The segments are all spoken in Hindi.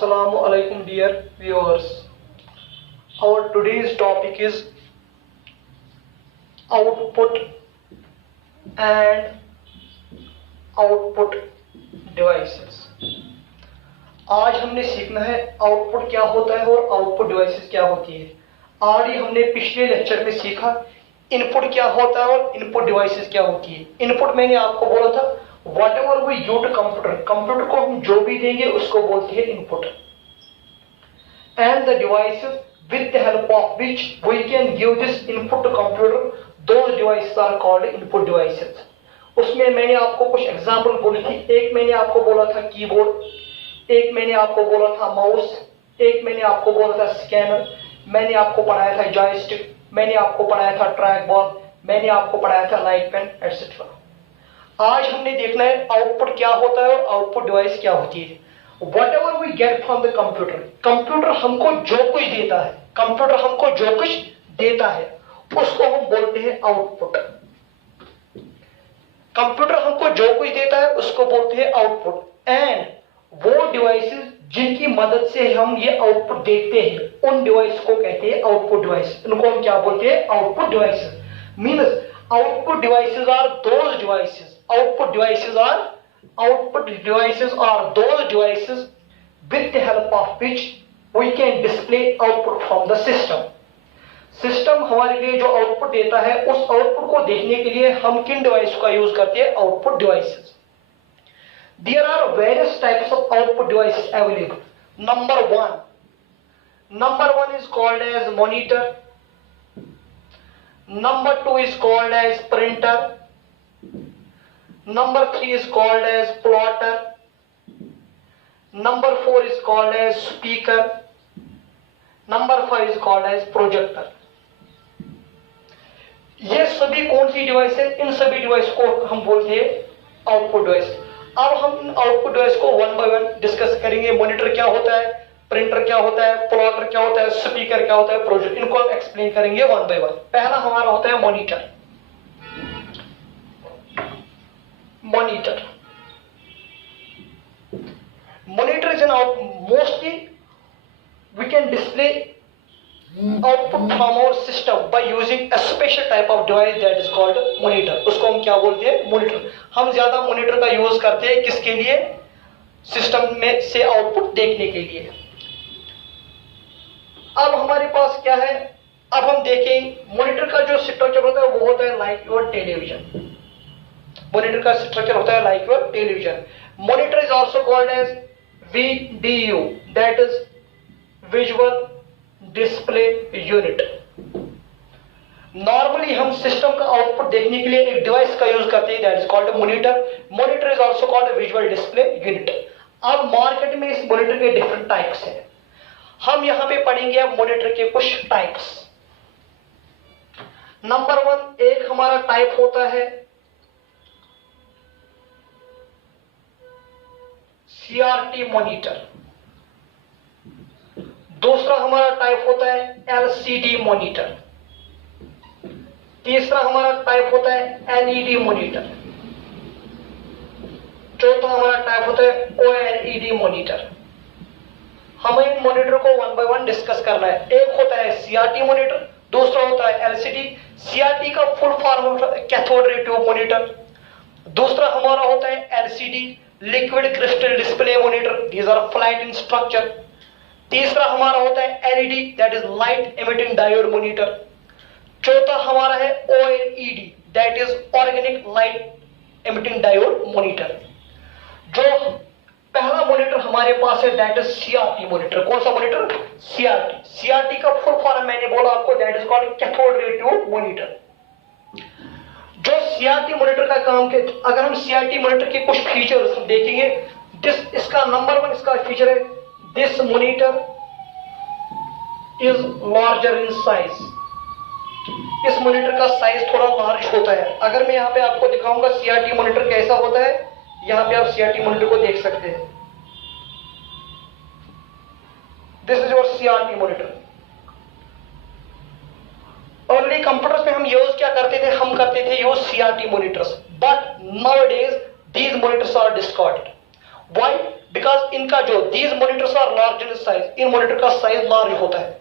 Assalamu alaikum dear viewers. Our today's topic is output and output devices. आज हमने सीखना है आउटपुट क्या होता है और आउटपुट डिवाइसेस क्या होती है। आज हमने पिछले लेक्चर में सीखा इनपुट क्या होता है और इनपुट डिवाइसेस क्या होती है। इनपुट मैंने आपको बोला था whatever we use to computer को हम जो भी देंगे उसको बोलते हैं input. And the devices with the help of which we can give this input to computer, those devices are called input devices. उसमें मैंने आपको कुछ एग्जांपल बोली थी। एक मैंने आपको बोला था कीबोर्ड, एक मैंने आपको बोला था माउस, एक मैंने आपको बोला था स्कैनर, मैंने आपको पढ़ाया था जॉयस्टिक, मैंने आपको पढ़ाया था ट्रैक बॉल, मैंने आपको पढ़ाया था लाइट पेन एटसेट्रा। आज हमने देखना है आउटपुट क्या होता है और आउटपुट डिवाइस क्या होती है। Whatever we get from the computer, computer हमको जो कुछ देता है, कंप्यूटर हमको जो कुछ देता है उसको हम बोलते हैं आउटपुट। कंप्यूटर हमको जो कुछ देता है उसको बोलते हैं आउटपुट। एंड वो डिवाइसेस जिनकी मदद से हम ये आउटपुट देखते हैं उन डिवाइस को कहते हैं आउटपुट डिवाइस। इनको हम क्या बोलते हैं? Output devices. Means output devices are those devices, output devices are those devices with the help of which we can display output from the system. System हमारे लिए जो आउटपुट देता है उस आउटपुट को देखने के लिए हम किन डिवाइस का यूज करते हैं? Output devices. There are various types of output devices available. Number one is called as monitor. Number 2 is called as printer. Number 3 is called as plotter. Number 4 is called as speaker. Number 5 is called as projector. ये सभी कौन सी डिवाइस है? इन सभी डिवाइस को हम बोलते हैं आउटपुट डिवाइस। अब हम इन आउटपुट डिवाइस को वन बाय वन डिस्कस करेंगे। मॉनिटर क्या होता है, प्रिंटर क्या होता है, प्लॉटर क्या होता है, स्पीकर क्या होता है, प्रोजेक्टर, इनको हम एक्सप्लेन करेंगे वन बाय वन। पहला हमारा होता है monitor. Monitor is an mostly we can display output from our system by using a special type of device that is called monitor. उसको हम क्या बोलते हैं? मॉनिटर। हम ज्यादा मॉनिटर का यूज करते हैं किसके लिए? सिस्टम में से आउटपुट देखने के लिए। अब हमारे पास क्या है? अब हम देखें मॉनिटर का जो स्ट्रक्चर होता है वो होता है लाइक योर टेलीविजन। मॉनिटर का स्ट्रक्चर होता है like your television. Monitor is also called as VDU, that is visual display unit. Normally हम सिस्टम का आउटपुट देखने के लिए एक डिवाइस का यूज करते हैं that is called monitor. Monitor is also called visual display unit. अब मार्केट में इस मॉनिटर के डिफरेंट टाइप्स हैं। हम यहां पे पढ़ेंगे अब मॉनिटर के कुछ टाइप्स। नंबर 1 एक हमारा टाइप होता है CRT मॉनिटर। दूसरा हमारा टाइप होता है LCD मॉनिटर। तीसरा हमारा टाइप होता है LED मॉनिटर। चौथा हमारा टाइप होता है OLED मॉनिटर। हमें इन मॉनिटर को वन बाय वन डिस्कस करना है। एक होता है CRT मॉनिटर, दूसरा होता है LCD। CRT का फुल फॉर्म होता है कैथोड रे ट्यूब मॉनिटर। दूसरा हमारा होता है LCD, liquid crystal display monitor, these are flat in structure. तीसरा हमारा होता है LED, that is light emitting diode monitor. चौथा हमारा है OLED, that is organic light emitting diode monitor. जो पहला मॉनिटर हमारे पास है दैट इज CRT मॉनिटर। कौन सा मॉनिटर? CRT का फुल फॉर्म मैंने बोला आपको, that is called cathode ray tube monitor. जो CRT मॉनिटर का काम के, अगर हम CRT मॉनिटर के कुछ फीचर्स हम देखेंगे, इसका नंबर 1 इसका फीचर है this monitor is larger in size. इस मॉनिटर का साइज थोड़ा लार्ज होता है। अगर मैं यहाँ पे आपको दिखाऊंगा CRT मॉनिटर कैसा होता है, यहाँ पे आप CRT मॉनिटर को देख सकते हैं। This is your CRT monitor. Early computers में हम यूज क्या करते थे? हम करते थे use CRT monitors, but nowadays these monitors are discarded. Why? Because इनका जो these monitors are large in size, इन मॉनिटर का साइज लार्ज होता है।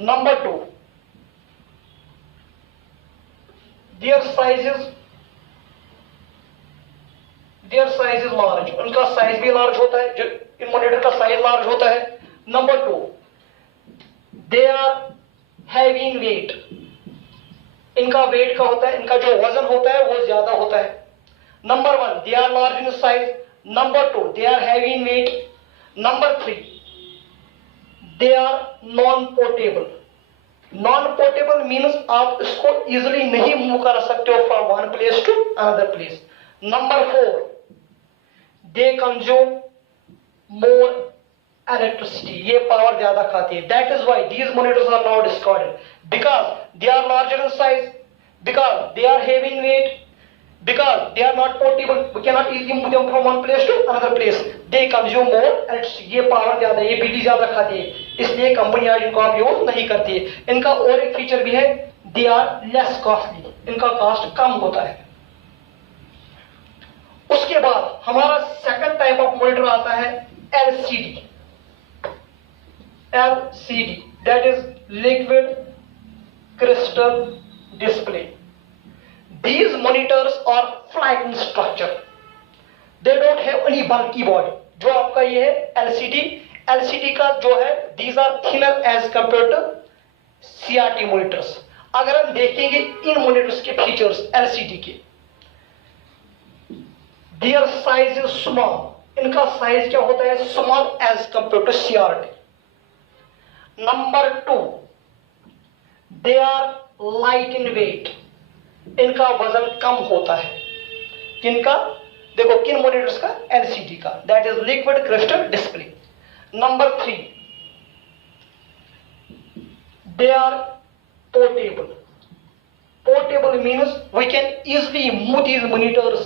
Number 2, their size is large, उनका साइज भी लार्ज होता है, जो इन मॉनिटर का साइज लार्ज होता है। Number 2, they are heavy in wait, इनका वेट का होता है, इनका जो वजन होता है वो ज्यादा होता है। Number 1, they are large in size. Number 2, they are heavy in weight. Number 3, they are non portable. Non portable means आप इसको इजिली नहीं मूव कर सकते हो from one place to another place. Number 4, they consume more electricity, ये पावर ज्यादा खाती है। That is why these monitors are now discarded, because they are larger in size, because they are heavy in weight, because they are not portable, we cannot easily move them from one place to another place, they consume more electricity, ये पावर ज्यादा, ये बिजली ज्यादा खाती है, इसलिए कंपनियां इनको आप यूज नहीं करती है। इनका और एक फीचर भी है, दे आर लेस कॉस्टली, इनका कॉस्ट कम होता है। उसके बाद हमारा सेकंड टाइप ऑफ मॉनिटर आता है LCD. LCD, that is liquid crystal display. These monitors are flat in structure. They don't have any bulky body. जो आपका ये है LCD का जो है, these are thinner as compared to CRT monitors. अगर हम देखेंगे इन monitors के features LCD के, their size is small. इनका size क्या होता है? Small as compared to CRT. Number 2, they are light in weight. इनका वजन कम होता है। किनका? देखो किन मॉनिटर्स का? एलसीडी का, that is liquid crystal display. Number 3, they are portable. Portable means we can easily move these monitors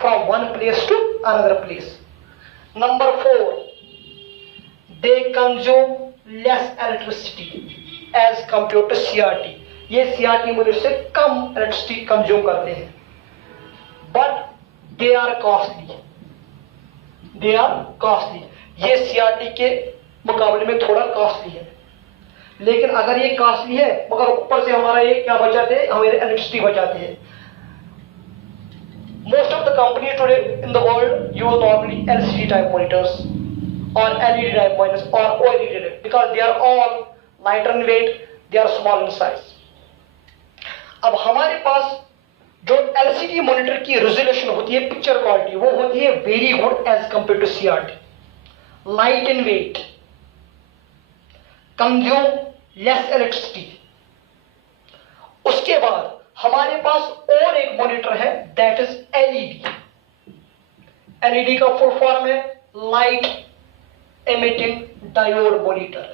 from one place to another place. Number 4, they consume less electricity as compare to CRT. ये सीआरटी मॉनिटर से कम इलेक्ट्रिसिटी कंज्यूम करते हैं, बट दे आर कॉस्टली, ये सीआरटी के मुकाबले में थोड़ा कॉस्टली है। लेकिन अगर ये कॉस्टली है मगर ऊपर से हमारा ये क्या बचाते हैं? हमारे इलेक्ट्रिसिटी बचाते हैं। Most of the company today in the world use normally LCD type monitors or LED type monitors or OLED because they are all lighter in weight, they are small in size. अब हमारे पास जो LCD मॉनिटर की रेजोल्यूशन होती है, पिक्चर क्वालिटी, वो होती है very good as compare to CRT, light in weight, consume less electricity. उसके बाद हमारे पास और एक मॉनिटर है, दैट इज LED। LED का फुल फॉर्म है लाइट एमिटिंग डायोड मॉनिटर।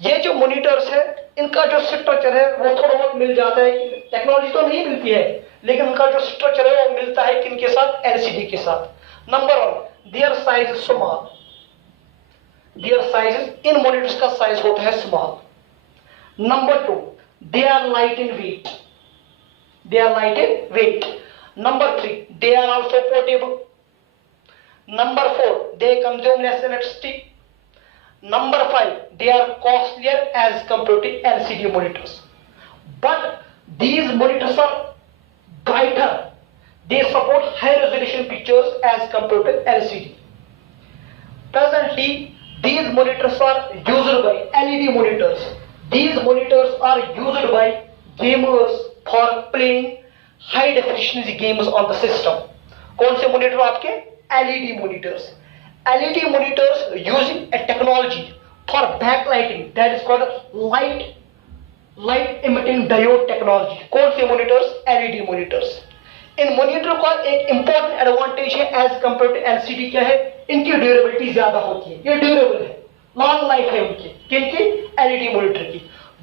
ये जो मॉनिटर्स है, इनका जो स्ट्रक्चर है वो थोड़ा बहुत मिल जाता है, टेक्नोलॉजी तो नहीं मिलती है लेकिन उनका जो स्ट्रक्चर है वो मिलता है किनके साथ? एलसीडी के साथ। Number 1, their size small, their size, इन मॉनिटर्स का साइज होता है small. Number 2, they are light in weight, number 3, they are also portable. Number 4, they consume less electricity. Number 5, they are costlier as compared to LCD monitors. But these monitors are brighter. They support high resolution pictures as compared to LCD. Presently, these monitors are used by LED monitors. These monitors are used by gamers for playing high definition games on the system. कौन से monitor आपके? LED monitors. LED monitors using a technology for backlighting that is called light emitting diode technology. कौन से monitors? LED monitors. इन मॉनिटर का एक इंपॉर्टेंट एडवांटेज है एज कंपेयर टू एलसीडी, क्या है? इनकी ड्यूरेबिलिटी ज्यादा होती है, ये ड्यूरेबल है, लॉन्ग लाइफ है उनकी, किनकी? एलईडी मॉनिटर की।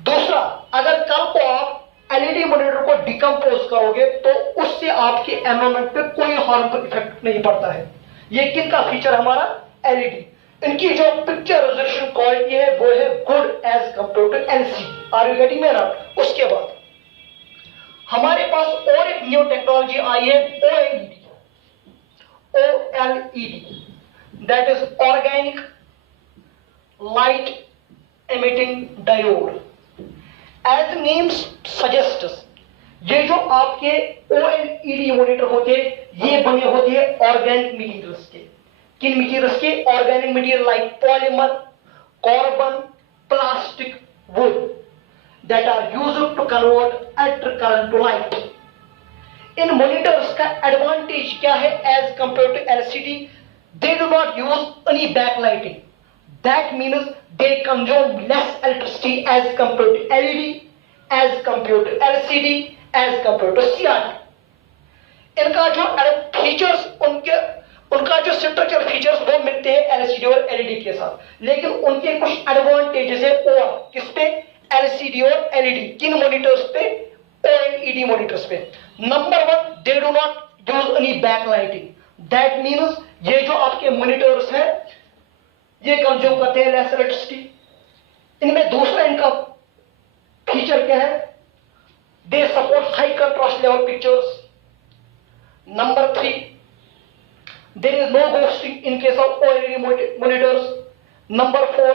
दूसरा, अगर कल को आप एलईडी मॉनिटर को डिकम्पोज करोगे तो उससे आपके एनवायरमेंट पे कोई हार्मफुल इफेक्ट नहीं पड़ता है। ये किनका फीचर? हमारा एलईडी। इनकी जो पिक्चर रेजोल्यूशन क्वालिटी है वो है good as compare to LCD. Are you getting me ना? उसके बाद हमारे पास और एक न्यू टेक्नोलॉजी आई है, OLED. that is organic light emitting diode. As the name suggests, ये जो आपके OLED मॉनिटर होते हैं ये बने होते हैं ऑर्गेनिक मटेरियल्स के. किन मटेरियल्स के? Organic material like polymer, carbon, plastic, wood that are used to convert electric current to light. इन मॉनिटर्स का एडवांटेज क्या है as compare to LCD? They do not use any backlighting. That means they consume less electricity as compared to LED, as compared to LCD, as compared to CRT. इनका जो फीचर्स उनका जो स्ट्रक्चरल फीचर्स वो मिलते हैं LCD और LED के साथ, लेकिन उनके कुछ एडवांटेजेस है और किस पे? LCD और LED. किन मॉनिटर्स पे? OLED मॉनिटर्स पे. Number 1, they do not use any backlighting. That means ये जो आपके मॉनिटर्स हैं ये कंज्यूम करते हैं लेस इलेक्ट्रिसिटी. इनमें दूसरा इनका फीचर क्या है? They support high contrast level pictures. Number 3, there is no ghosting in case of OLED monitors. Number 4,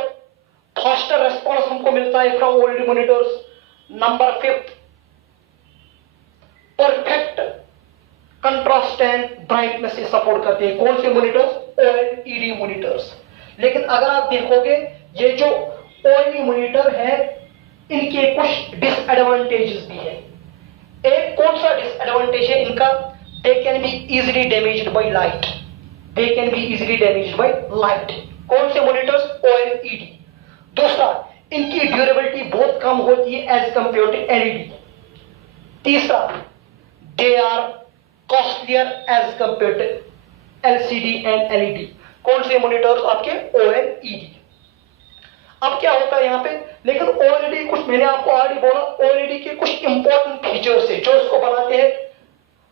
faster response हमको मिलता है from OLED monitors. Number 5, perfect contrast and brightness से सपोर्ट करते हैं. कौन से मॉनिटर्स? OLED monitors. लेकिन अगर आप देखोगे ये जो OLED मॉनिटर है इनके कुछ डिसएडवांटेजेस भी है. एक कौन सा डिसएडवांटेज है इनका? They can be easily damaged by light. They can be easily damaged by light. कौन से मॉनिटर्स? OLED. दूसरा, इनकी ड्यूरेबिलिटी बहुत कम होती है एज कंपेयर टू LED. तीसरा, they are costlier as compare to LCD and LED. कौन से मॉनिटर्स? आपके OLED. अब क्या होता है यहाँ पे? लेकिन OLED कुछ मैंने आपको ऑलरेडी बोला, OLED के कुछ इंपॉर्टेंट फीचर्स है जो इसको बनाते हैं,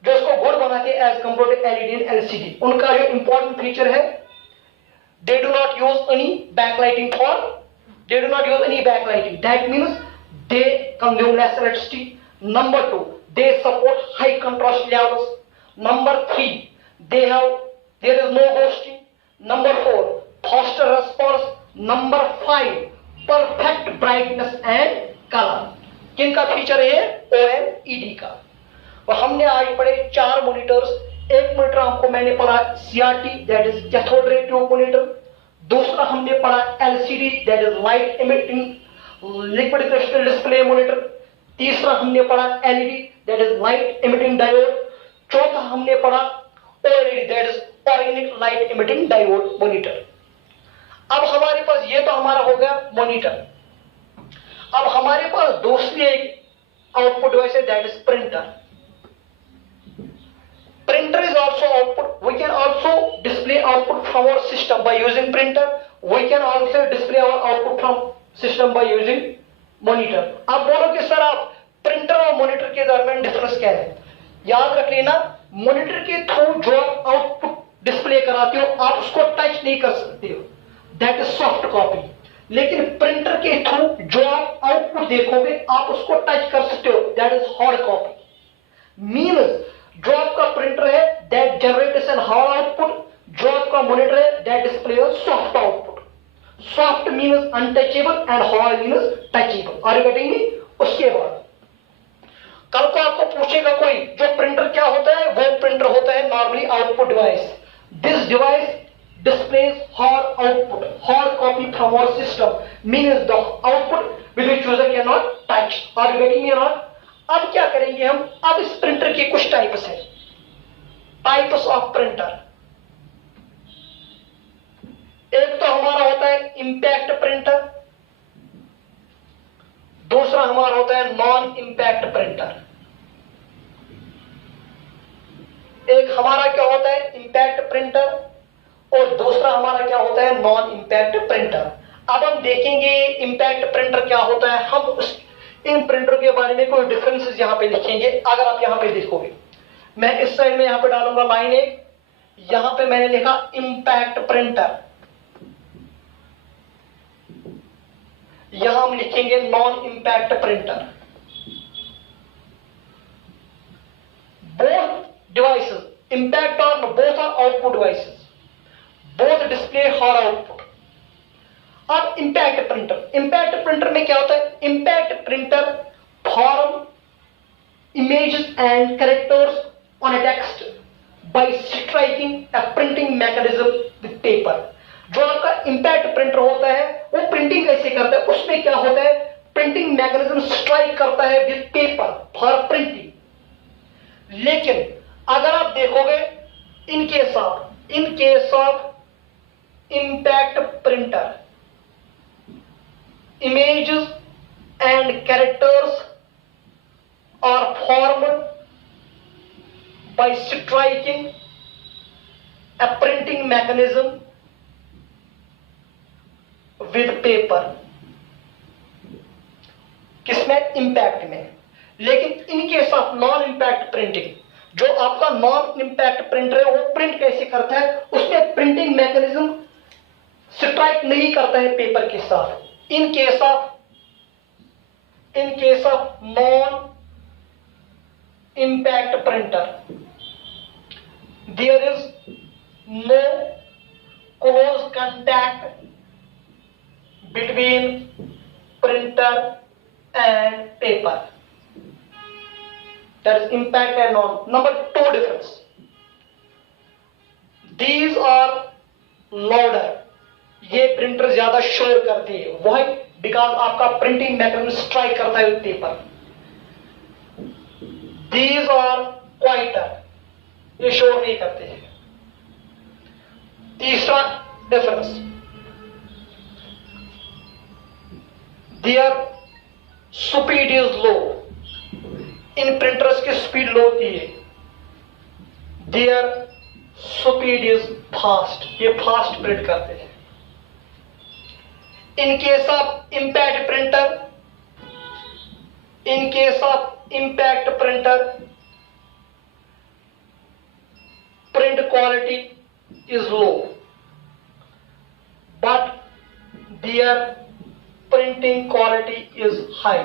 जो इसको गुड बनाते हैं as compare to LED and LCD. उनका जो इंपॉर्टेंट फीचर है, they do not use any backlighting they do not use any backlighting. That means they consume less electricity. Number 2, they support high contrast levels. Number 3, there is no ghosting. Number 4, faster response. Number 5, perfect brightness and color. किनका फीचर है? OLED का. और हमने आज पढ़े 4 मॉनिटर्स. एक मॉनिटर हमको मैंने पढ़ा CRT, that is cathode ray tube monitor. दूसरा हमने पढ़ा LCD, that is light emitting liquid crystal display monitor. तीसरा हमने पढ़ा LED, that is light emitting diode. चौथा हमने पढ़ा OLED, that is organic light emitting diode monitor. अब हमारे पास ये तो हमारा हो गया मॉनिटर. अब हमारे पास दूसरी एक आउटपुट डिवाइस है, that is printer. Printer is also output. We can also display output from our system by using printer. We can also display our output from system by using monitor. अब बोलो कि सर आप प्रिंटर और मॉनिटर के दरमियान डिफरेंस क्या है? याद रख लेना, मॉनिटर के थ्रू जो आप आउटपुट डिस्प्ले कराते हो आप उसको टच नहीं कर सकते हो, दैट इज सॉफ्ट कॉपी. लेकिन प्रिंटर के थ्रू जो आप आउटपुट देखोगे आप उसको टच कर सकते हो, that is hard copy. Means जो आपका प्रिंटर है that generates an hard output, जो आपका मॉनिटर है that displays soft output. Soft means untouchable and hard means touchable. Are you getting me? उसके बाद कल को आपको पूछेगा कोई जो प्रिंटर क्या होता है, वो प्रिंटर होता है normally output device. This device displays hard output, hard copy from our system, means the output which user cannot touch. Are you getting me or not? अब क्या करेंगे हम? अब इस प्रिंटर के कुछ टाइप्स हैं. Types of printer. एक तो हमारा होता है इंपैक्ट प्रिंटर, दूसरा हमारा होता है नॉन इंपैक्ट प्रिंटर. एक हमारा क्या होता है? इंपैक्ट प्रिंटर, और दूसरा हमारा क्या होता है? Non impact printer. अब हम देखेंगे इंपैक्ट प्रिंटर क्या होता है. हम इन प्रिंटर के बारे में कोई डिफरेंसेस यहां पे लिखेंगे. अगर आप यहां पे देखोगे, मैं इस साइड में यहां पे डालूंगा लाइन एक, यहां पे मैंने लिखा इंपैक्ट प्रिंटर, यहां हम लिखेंगे non impact printer. Both devices, impact और both are output devices, both display अब इंपैक्ट प्रिंटर में क्या होता है? Impact printer form images and characters on a text by striking a printing mechanism with paper. जो आपका इम्पैक्ट प्रिंटर होता है वो प्रिंटिंग कैसे करता है? उसमें क्या होता है? प्रिंटिंग मैकेनिज्म स्ट्राइक करता है विद पेपर फॉर प्रिंटिंग। लेकिन अगर आप देखोगे इन case of impact printer, images and characters are formed by striking a printing mechanism with paper। किसमें? इम्पैक्ट में। लेकिन इन case of non impact printing, जो आपका नॉन इम्पैक्ट प्रिंटर है वो प्रिंट कैसे करता है? उसमें प्रिंटिंग मैकेनिज्म स्ट्राइक नहीं करता है पेपर के साथ। इन case of non impact printer, there is no close contact between printer and paper. That is impact and non. Number 2 difference, these are louder, ये प्रिंटर ज्यादा शोर करती है। Why? Because आपका प्रिंटिंग मैकेनिज्म स्ट्राइक करता है पेपर। These are quieter, ये शोर नहीं करते हैं। तीसरा difference, their speed is low, in printers की स्पीड लो होती है। their speed is fast, ये फास्ट प्रिंट करते हैं। इन case of impact printer, print quality is low, but their printing quality is high।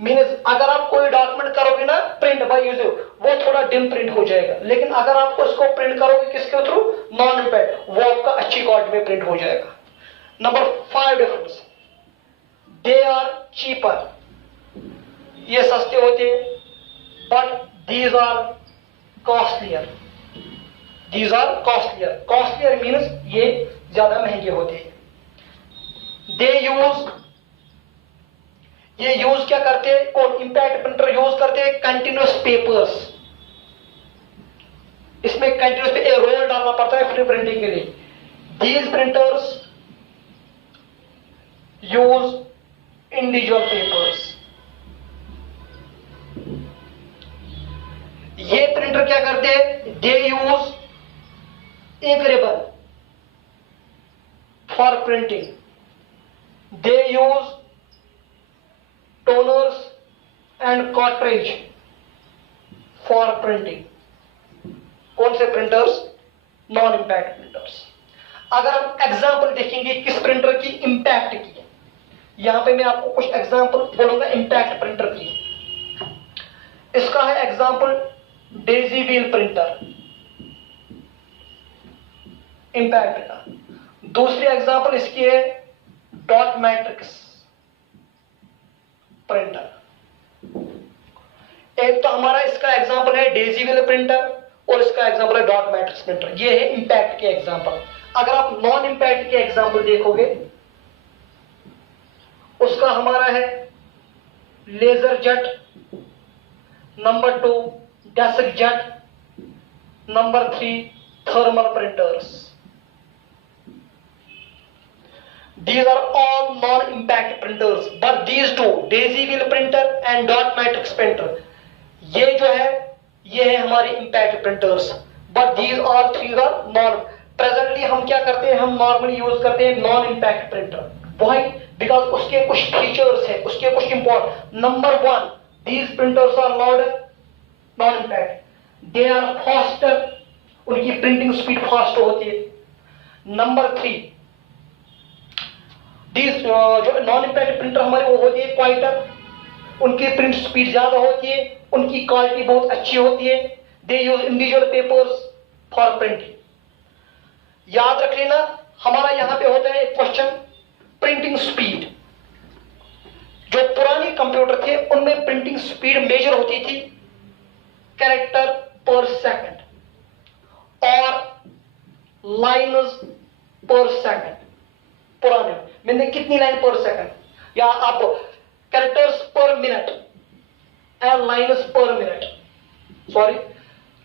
Means अगर आप कोई डॉक्यूमेंट करोगे ना प्रिंट बाय यूज, वो थोड़ा डिम प्रिंट हो जाएगा। लेकिन अगर आपको इसको प्रिंट करोगे किसके थ्रू? नॉन इम्पैक्ट, वो आपका अच्छी क्वालिटी में प्रिंट हो जाएगा। Number 5 difference, they are cheaper, ये सस्ते होते हैं, but these are costlier. Costlier means ये ज्यादा महंगे होते हैं। ये यूज क्या करते हैं? कौन? इम्पैक्ट प्रिंटर यूज करते हैं कंटिन्यूअस पेपर्स। इसमें कंटिन्यूअस पे रोल डालना पड़ता है फ्री प्रिंटिंग के लिए। These printers use individual papers. ये प्रिंटर क्या करते हैं? They use ink ribbon for printing, they use toners and cartridge for printing. कौन से प्रिंटर्स? Non impact printers. अगर हम एग्जाम्पल देखेंगे किस प्रिंटर की इम्पैक्ट की, यहां पे मैं आपको कुछ एग्जाम्पल बोलूंगा इम्पैक्ट प्रिंटर की। इसका है example Daisy wheel printer, impact का। दूसरी एग्जाम्पल इसकी है डॉट मैट्रिक्स प्रिंटर। एक तो हमारा इसका एग्जाम्पल है डेजी व्हील प्रिंटर और इसका एग्जाम्पल है डॉट मैट्रिक्स प्रिंटर। ये है इम्पैक्ट के एग्जाम्पल। अगर आप नॉन इम्पैक्ट के एग्जाम्पल देखोगे, उसका हमारा है laser jet, number 2 desk jet, number 3 thermal printers. These are all non-impact printers, but these two, daisy wheel printer and dot matrix printer, ये जो है ये है हमारी impact printers, but these all three are non। Presently हम क्या करते हैं? हम normally use करते हैं non-impact printer। Why? Because उसके कुछ features हैं, उसके कुछ important। Number 1, these printers are non-impact, they are faster, उनकी printing speed fast होती है। Number 3, जो नॉन इम्पैक्ट प्रिंटर हमारे वो होती है क्वाइटर, उनकी प्रिंट स्पीड ज्यादा होती है, उनकी क्वालिटी बहुत अच्छी होती है। They use individual papers for printing. याद रख लेना, हमारा यहां पे होता है एक क्वेश्चन, स्पीड मेजर होती थी कैरेक्टर पर सेकंड और लाइन्स पर सेकंड। पुराने मैंने कितनी लाइन पर सेकंड, या आप characters per minute and lines per minute, sorry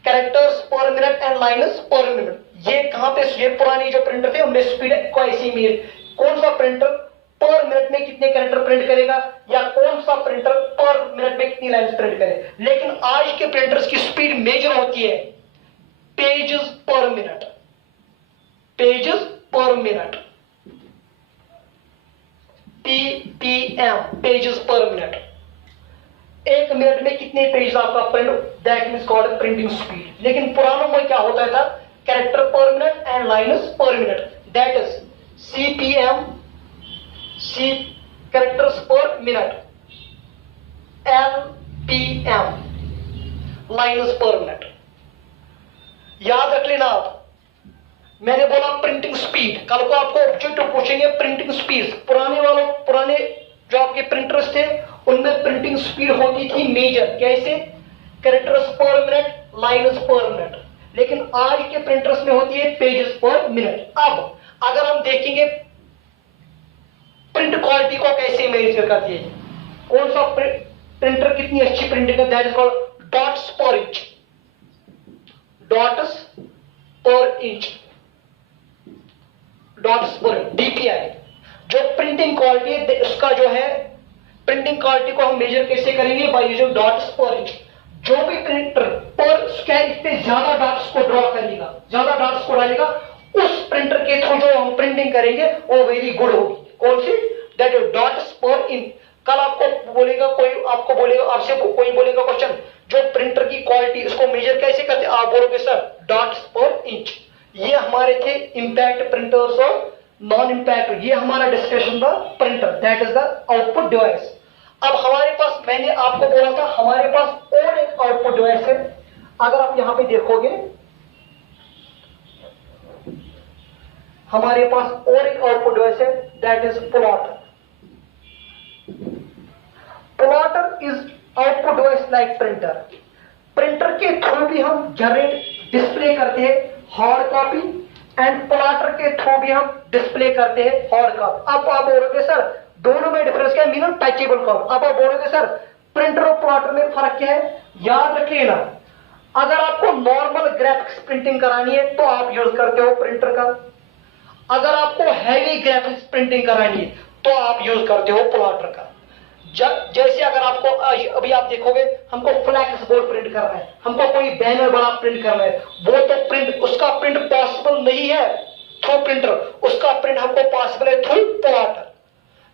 characters per minute and lines per minute. ये कहां पे, ये पुरानी जो प्रिंटर थे हमने स्पीड को ऐसी मिली। कौन सा प्रिंटर पर मिनट में कितने कैरेक्टर प्रिंट करेगा, या कौन सा प्रिंटर पर मिनट में कितनी लाइन्स प्रिंट करेगा। लेकिन आज के प्रिंटर्स की स्पीड मेजर होती है pages per minute, pages per minute, ppm, pages per minute. एक मिनट में कितने पेज आपका print, that means called printing speed. लेकिन पुरानों में क्या होता था, character per minute and lines per minute, that is cpm, C characters per minute, lpm, lines per minute. याद रख लेना आप, मैंने बोला प्रिंटिंग स्पीड, कल को आपको ऑब्जेक्टिव पूछेंगे प्रिंटिंग स्पीड। पुराने जो आपके प्रिंटर्स थे उनमें प्रिंटिंग स्पीड होती थी मेजर, कैसे, characters per minute, lines per minute. लेकिन आज के प्रिंटर्स में होती है पेजेस पर मिनट। अब अगर हम देखेंगे प्रिंट क्वालिटी को कैसे मेजर करती है, कौन सा प्रिंटर कितनी अच्छी प्रिंटिंग है, दैट इज कॉल्ड डॉट्स पर इंच, डॉट्स पर इंच, डॉट्स पर डीपीआई। जो प्रिंटिंग क्वालिटी है उसका जो है, प्रिंटिंग क्वालिटी को हम मेजर कैसे करेंगे, बाय यूजिंग डॉट्स पर इंच। जो भी प्रिंटर पर स्कैन पे ज्यादा डॉट्स को ड्रॉ करेगा, ज्यादा डॉट्स को डालेगा, उस प्रिंटर के थ्रू जो हम प्रिंटिंग करेंगे वो वेरी गुड होगी। कौन सी, दैट इज डॉट्स पर इंच। कल आपको बोलेगा कोई, आपको बोलेगा, आपसे कोई बोलेगा क्वेश्चन, जो प्रिंटर की क्वालिटी इसको मेजर कैसे करते, आप बोलोगे सर डॉट्स पर इंच। ये हमारे थे इंपैक्ट प्रिंटर्स और नॉन इंपैक्ट। ये हमारा डिस्कशन था printer, that is the output device. अब हमारे पास, मैंने आपको बोला था हमारे पास और एक आउटपुट डिवाइस है। अगर आप यहां पे देखोगे हमारे पास और एक आउटपुट डिवाइस है, that is plotter. Plotter is output device like printer. Printer के थ्रू भी हम जनरेट डिस्प्ले करते हैं हार्ड कॉपी, एंड प्लॉटर के थ्रू भी हम डिस्प्ले करते हैं हार्ड कॉपी। अब आप बोलोगे सर दोनों में डिफरेंस क्या है, मीन टचेबल कॉपी। अब आप बोलोगे सर प्रिंटर और प्लॉटर में फर्क क्या है, याद रखिए ना, अगर आपको नॉर्मल ग्राफिक्स प्रिंटिंग करानी है तो आप यूज करते हो प्रिंटर का, अगर आपको हैवी ग्राफिक्स प्रिंटिंग करानी है तो आप यूज करते हो प्लॉटर का। जैसे अगर आपको अभी आप देखोगे हमको फ्लैक्स बोर्ड प्रिंट करना है, हमको कोई बैनर बड़ा प्रिंट करना है, वो तो प्रिंट, उसका प्रिंट पॉसिबल नहीं है थ्रू प्रिंटर, उसका प्रिंट हमको पॉसिबल है through plotter.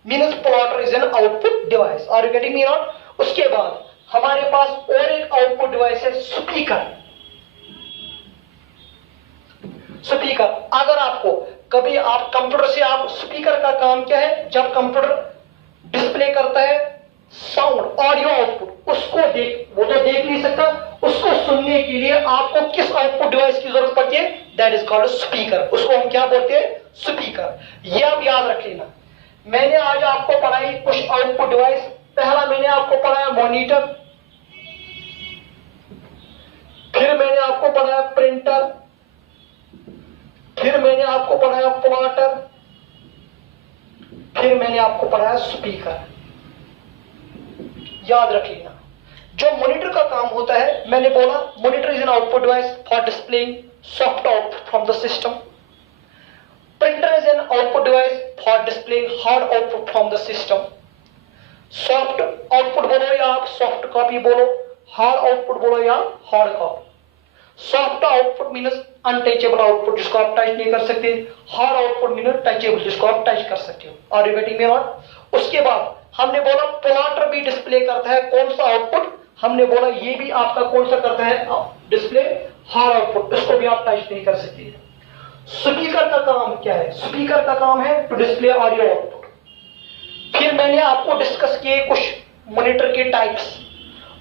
Means plotter is an output device. Are you getting me not. उसके बाद हमारे पास और एक आउटपुट डिवाइस है स्पीकर। स्पीकर, अगर आपको कभी आप कंप्यूटर से, आप स्पीकर का काम क्या है, जब कंप्यूटर डिस्प्ले करता है साउंड, ऑडियो आउटपुट, उसको वो तो देख नहीं सकता, उसको सुनने के लिए आपको किस आउटपुट डिवाइस की जरूरत पड़ती है, दैट इज कॉल्ड स्पीकर। उसको हम क्या बोलते हैं, स्पीकर। ये आप याद रख लेना। मैंने आज आपको पढ़ाई कुछ आउटपुट डिवाइस। पहला मैंने आपको पढ़ाया मॉनिटर, फिर मैंने आपको पढ़ाया प्रिंटर, फिर मैंने आपको पढ़ाया प्लॉटर, फिर मैंने आपको पढ़ाया स्पीकर। याद रख लेना। जो मॉनिटर का काम होता है, मैंने बोला monitor is an output device for displaying soft output from the system. Printer is an output device for displaying hard output from the system. Soft output बोलो या आप soft copy बोलो, hard output बोलो या hard copy। Soft output means untouchable output जिसको आप टच नहीं कर सकते, hard output means touchable जिसको आप टच कर सकते हो। Are you getting me not? उसके बाद हमने बोला प्लॉटर भी डिस्प्ले करता है कौन सा आउटपुट, हमने बोला ये भी आपका कौन सा करता है डिस्प्ले, हार्ड आउटपुट, इसको भी आप टच नहीं कर सकते। स्पीकर का काम क्या है, स्पीकर का काम है टू डिस्प्ले ऑडियो आउटपुट। फिर मैंने आपको डिस्कस किए कुछ मॉनिटर के टाइप्स,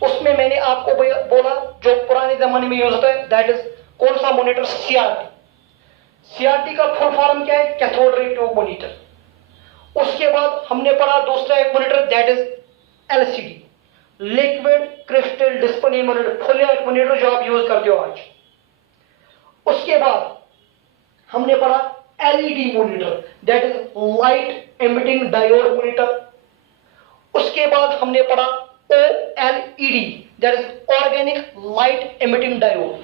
उसमें मैंने आपको बोला जो पुराने जमाने में यूज होता है, दैट इज कौन सा मॉनिटर, सीआरटी। सीआरटी का फुल फॉर्म क्या है, कैथोड रे ट्यूब मॉनिटर। उसके बाद हमने पढ़ा दूसरा एक monitor, that is LCD. Liquid crystal display monitor, full monitor जो आप यूज करते हो आज। उसके बाद हमने पढ़ा LED monitor, that is light emitting diode monitor. उसके बाद हमने पढ़ा OLED, that is organic light emitting diode.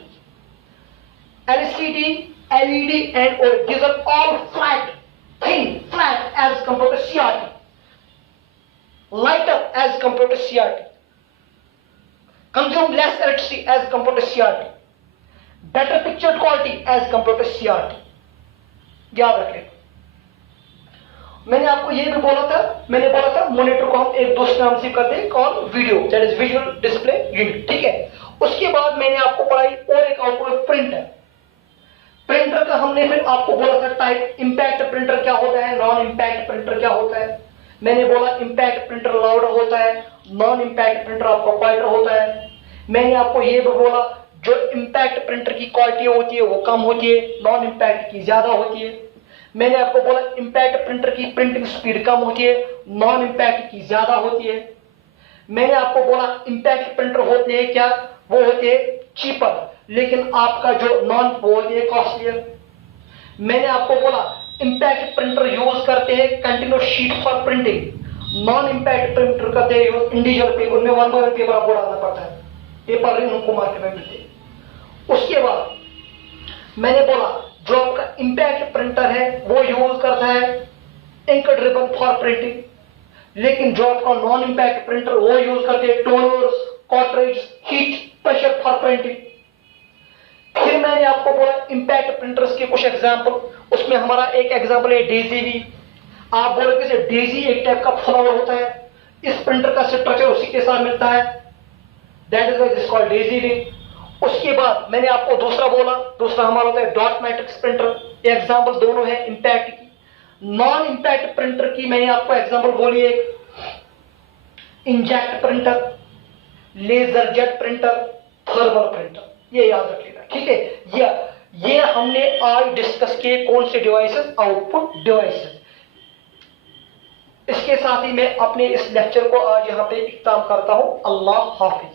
LCD, LED and OLED, these are all flat, thin, flat as compared to CRT. Light up as compared to CRT. Consume less electricity as compared to CRT. Better picture quality as compared to CRT. याद रखें। मैंने आपको ये भी बोला था, मॉनिटर को हम एक दूसरे नाम से करते हैं, कौन? Video, that is visual display unit, ठीक है। उसके बाद मैंने आपको पढ़ाई और एक आउटपुट प्रिंटर। प्रिंटर का हमने फिर आपको बोला था टाइप, इंपैक्ट प्रिंटर क्या होता है, नॉन इंपैक्ट प्रिंटर क्या होता है। मैंने बोला इंपैक्ट प्रिंटर लाउड होता है, नॉन इंपैक्ट प्रिंटर आपका क्वाइटर होता है। मैंने आपको ये भी बोला जो इंपैक्ट प्रिंटर की क्वालिटी होती है वो कम होती है, नॉन इंपैक्ट की ज्यादा होती है। मैंने आपको बोला इंपैक्ट प्रिंटर की प्रिंटिंग स्पीड कम होती है, नॉन इंपैक्ट की ज्यादा होती है। मैंने आपको बोला इंपैक्ट प्रिंटर होते हैं क्या, वो होते हैं चीपर, लेकिन आपका जो नॉन वो होती है कॉस्टलियर। मैंने आपको बोला इंपैक्ट प्रिंटर यूज करते हैं continuous sheet for printing, non impact printer करते हैं यूज इंडिविजुअल पेपर, उनमें वन बाय वन पेपर आपको डालना पड़ता है, पेपर रिंग हमको मार्केट में मिलते हैं। उसके बाद मैंने बोला जो आपका इंपैक्ट प्रिंटर है वो यूज करता है इंक रिबन फॉर प्रिंटिंग, लेकिन जो आपका नॉन इंपैक्ट प्रिंटर वो यूज करते हैं toners, cartridge, heat pressure for printing. फिर मैंने आपको बोला इंपैक्ट प्रिंटर्स के कुछ एग्जांपल, उसमें हमारा एक एग्जांपल है डेजी भी। आप बोलोगे कि डेजी एक टाइप का फ्लावर होता है, इस प्रिंटर का स्ट्रक्चर उसी के साथ मिलता है, that is why this called Daisy भी। उसके बाद मैंने आपको दूसरा बोला, दूसरा हमारा होता है डॉट मैट्रिक्स प्रिंटर। एग्जांपल दोनों है इंपैक्ट की। नॉन इंपैक्ट प्रिंटर की मैंने आपको एग्जांपल बोली, एक inkjet printer, laser jet printer, thermal printer, ये याद रखिएगा, ठीक है। ये हमने आज डिस्कस किए कौन से डिवाइसेस, आउटपुट डिवाइसेस। इसके साथ ही मैं अपने इस लेक्चर को आज यहां पे इख्तिताम करता हूं। अल्लाह हाफिज।